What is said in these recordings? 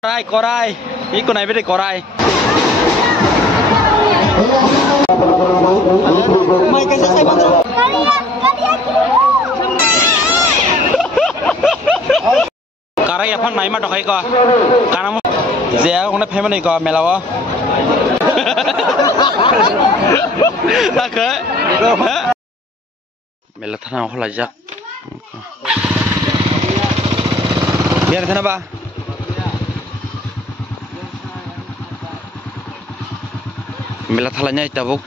Korai, ikut naik beda korai. Korai apa naik mah dokai kau? Karena mu, saya kena payment ni kau melawa. Tak ke? Melathan aku lajak. Biar kenapa? Mela thalanya itabuk.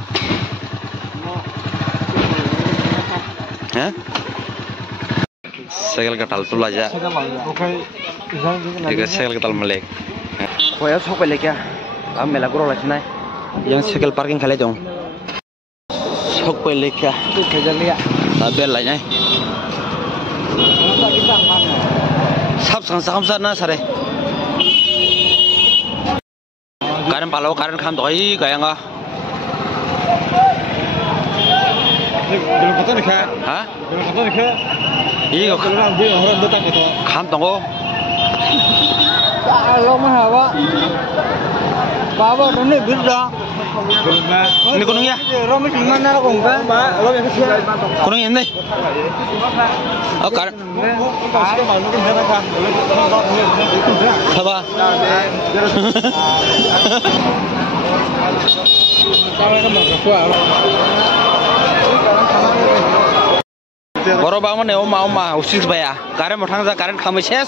Hah? Segel ketal tu laja. Tiga segel ketal melek. Koya sok pelek ya. Am mela guru lagi nai. Yang segel parking kali dong. Sok pelek ya. Tu segel ya. Tapi lainnya. Sab sang sana sare. Karen palau karen kham doi kaya nga. Belum kata nih kah? Hah? Belum kata nih kah? Iya kok. Belum ambil orang datang gitu. Kham tunggu. Kalau mah hawa. Bawa ini beda. Ini gunung ya? Rom ini mana rom kan? Rom yang kecil. Gunung ini. Oh karen. Apa? Baru bangun nih oma usis bayar. Karen mau tangga karen kami ses.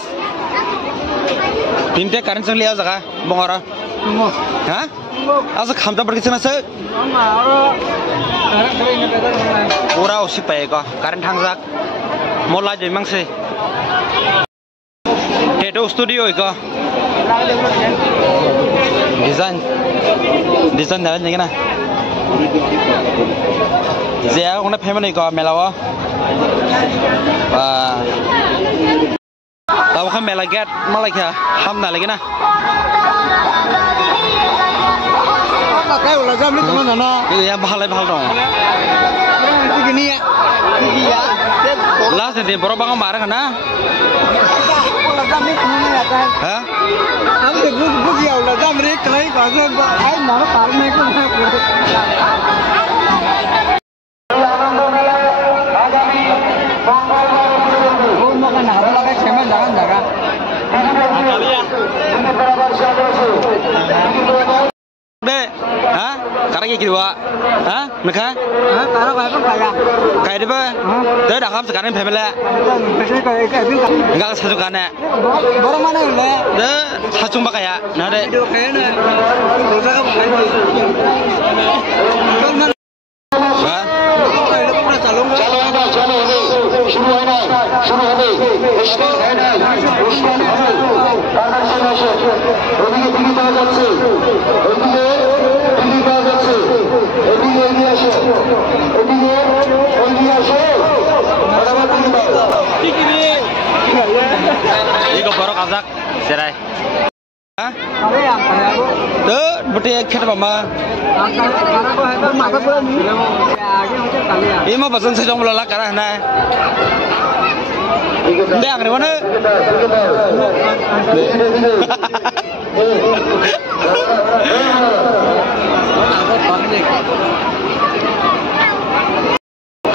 Binte karen sengli aja kah? Bongora. Hah? Asa kamta pergi sana se? Pura usis bayar kah? Karen tangga. Mola jadi mangse. Hedo studio kah? Design dah ni kena. Saya kena payment ni kau melawa. Tahu kan melagat malah kah? Hamna lagi na. Apa kau lagi ni teman mana? Ini yang bahal dong. Begini ya. Last ni baru bangun barang kan? Hah? Aku buk ya ulah jam ni kelai kaza ay mana par naik tu naik. Oh makan nara lagi cemen jangan jaga. Be, hah? Karang yang kedua, hah? Mereka? Hah? Karang apa kaya? Kaya di mana? Dah dah kamu sekarang pemela. Enggak kesajukannya. Baru mana le? Dah sajung kaya. Nade. Kaya na. Dosa kamu kaya. Hah? Kaya lu pernah calon kan? Ini baru kazak, serai. Hah? Tuh, betul kita mama. Ini mau pesan sejauh melolak karena. Dia angker mana?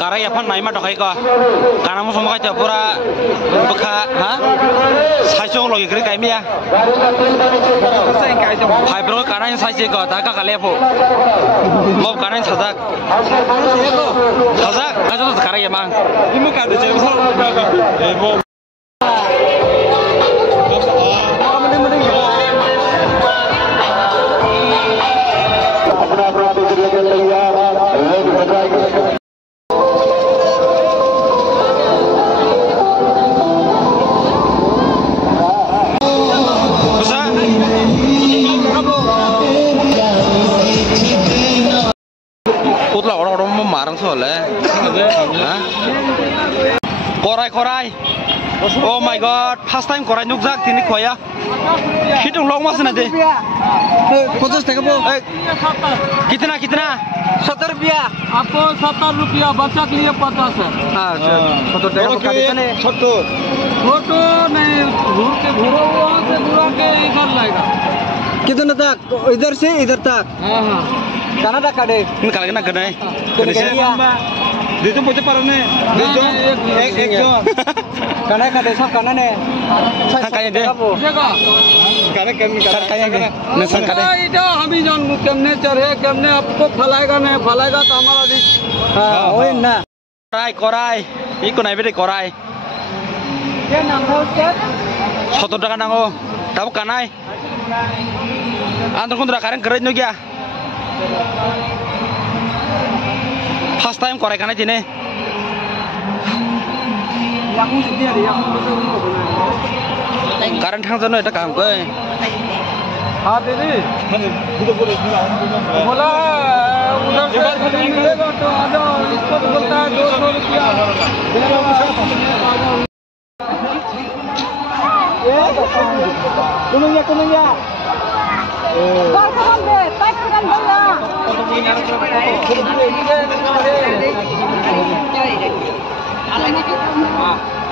Karena apa naik mah dokai kau? Karena musuh mereka capura buka, ha? Saya lagi kiri kami ya. Hai bro, karena yang saya kau tak kali apa? Mau karena yang saja. Saja, kau tu karena yang mang. Ini muka ada cewek. Orang memarang soalnya. Korai. Oh my god, first time korai nukzak tini koya. Hitung long mas nanti. 50 টাকা বল। कितना 70 रुपया। आपको 70 रुपया, बच्चा के लिए 50 है। अच्छा 70 টাকা कितने? छोटो नहीं, घूर के घूरो वहाँ से घूरा के इधर लाए। कितना तक इधर से इधर तक काना तक काटे Kalau kena kena. itu bocah parane एक जो काना काटे सब काना ने Kaya deh. काना Kaya deh. Nesan kade. itu हम ही जान केमने चढ़े केमने आपको फलाएगा नहीं फलाएगा तो हमारा भी हाँ वही ना Korai. Ikut naik beda korai. क्या नाम था उसका 70 টাকা নাও তাও কানাই আন্দর কোন রাখারেন করে নগিয়া ফার্স্ট টাইম করে কানাই দিনে কারেন্ট থাকার জন্য এটা কাম করে हाँ दीदी बोला उधर से मिलेगा तो आ जाओ इसको बोलता है 200 रुपया Kumenya.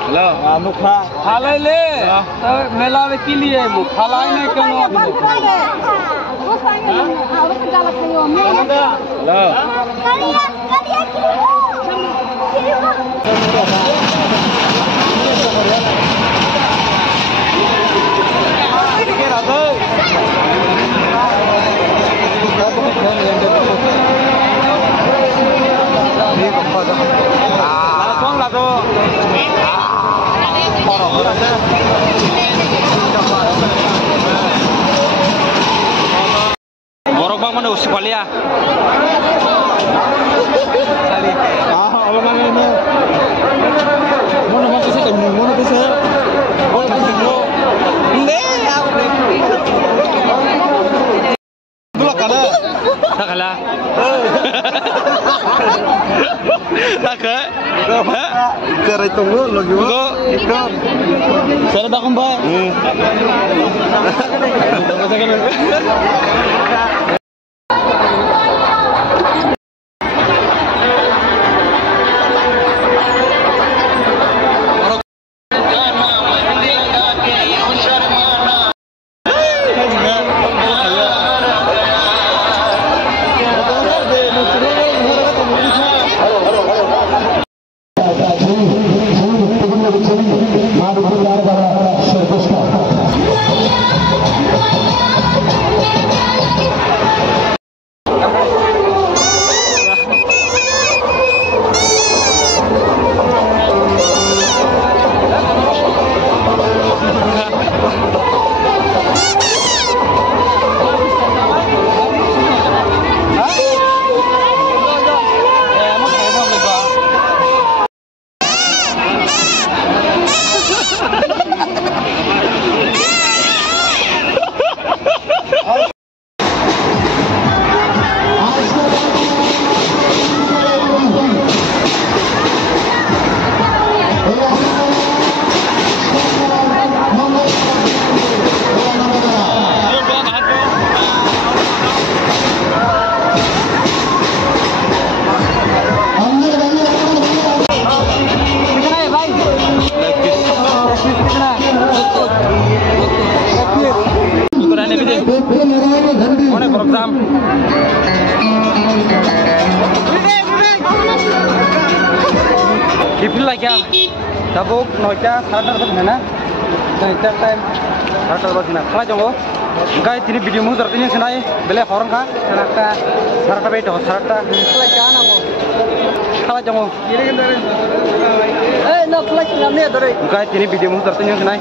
हेलो मुखा खाले ले तो मेला में की लिए मुख खालाई नहीं क्यों Borok bang mana usik kali ya? apa mana ini? Mana bisa temu? Mana bisa? Oh, bisa. Le, apa? Dua kali. Tak kalah. Tak ke? Kerai tunggu lagi Go. Ikan. Saya dah kembali. program. Kipil lagi ya. Tabuk noja sadar betul na. Noja time sadar betul na. Kala jongo. Guys, ini video mu tertanya senai. Beli orang kan? Sarata beto, sarata. Kala jangan mo. Kala jongo. No, kala jangan ni adore. Guys, ini video mu tertanya senai.